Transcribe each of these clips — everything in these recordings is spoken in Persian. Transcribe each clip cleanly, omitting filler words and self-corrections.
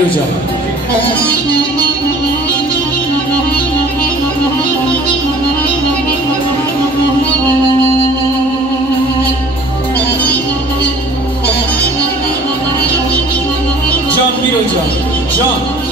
مینو جان جان مینو جان جان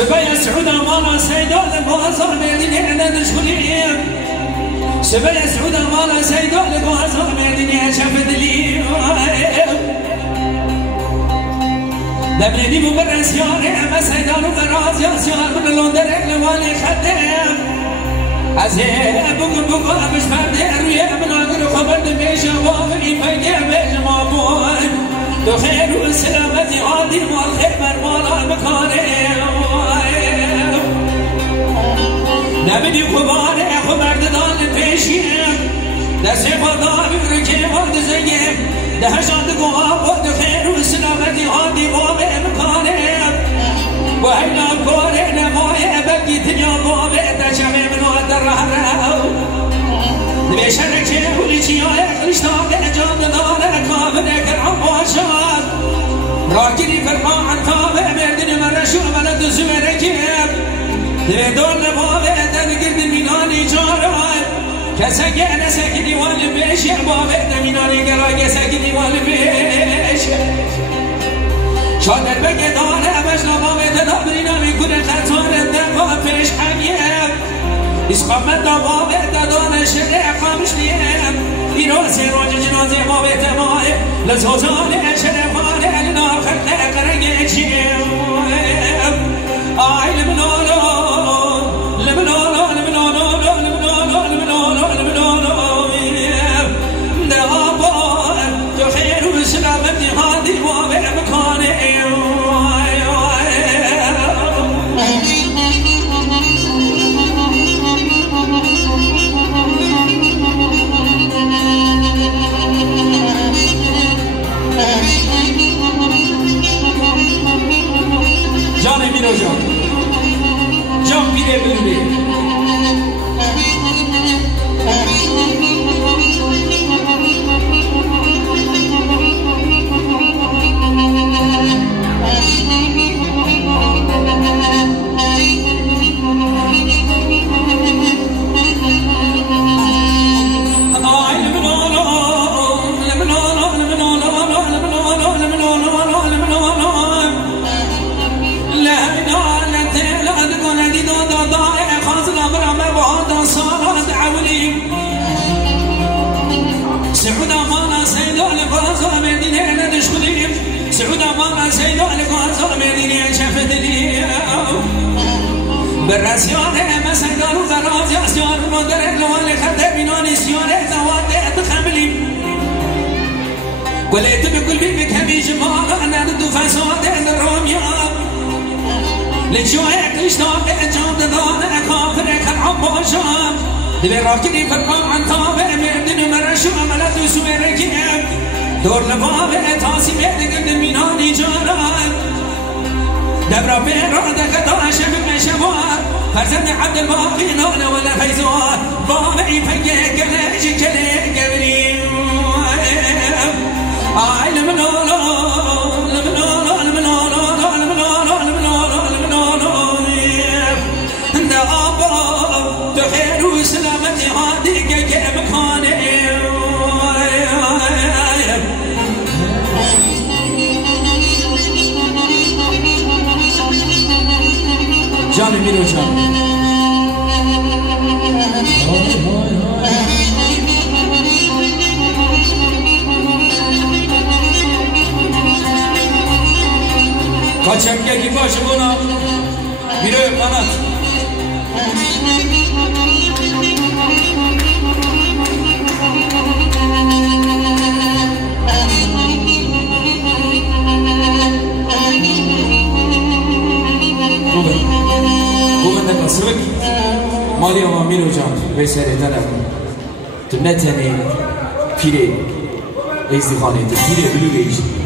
سبايا سعود مالا سيدو لبوازر مدينة ندشغلين سبايا سعود مالا سيدو لبوازر مدينة شافت لي دبلني مبرر سياري أما سيدان وفراز يا سيار من لندن لوالي خدام عزيز بوكو مش فردي أرويا من أقر خبر دميشة وافي فيا بيج مابون دو خير والسلامة عادي والخيمر مالا مكاني نبدي خباري خبر ددان البيشيم دسي فضا بكركي ورد زيم دهشان دقوها ود خير والسلامة عادي بابي مكاني وهينا كوري نماي بقي تنيا بابي تشمي من ود الرهرو بشركي وليشي يا خرشتاك جان ددان كامل كالعباشات راكني فرما عن كامل بردني مرشو ملد زمركيم دون بابي تنقل دميناني جاران كسكي أنا سكني والبيش يا بابي دميناني قراقي سكني والبيش شادر بقي دانا بشنا بابي تدابريناني كل خطوان الدقاء فيش حقيب اسقامت بابي تدانا شرع خامش ليم إيراسي روج جنازي بابي تماي لزوزاني شرفاني لنار خلق قرقي جيم آي لبنانو جان مینو جان جان پیره بلوره سعود أمانا سيدو لبازا مدينة ندشغلين سعود أمانا سيدو لبازا مدينة شفت لي بالرسيانة ما سيدانو فراز ياسيان مدر لوالي خد بيناني سيانة زوات تخملي وليت بكل بيبك همي جمال أنا ندو فساد الرمية لجوعك اشتاق جام دانا كافرك العباشان دبي راكني فرقام عن طابع مردن مرشو عملت سمركيم دور لبابع تاسي مردن ميناني جاران دبرا بين رادك داشم مشوار فرزند عبد الباقي نانا ولا فيزوار بابعي فيك كلاجي كلي قبريم آي لمنولو سلامتي هادي كي مكاني جاني مينو جان kaçak geldi başımına Miro kanat. Bugün de kasırlık Mali ama Miro can Veysel ederim. Tu ne tane pire ezdihanıydı, pire bülü geçti.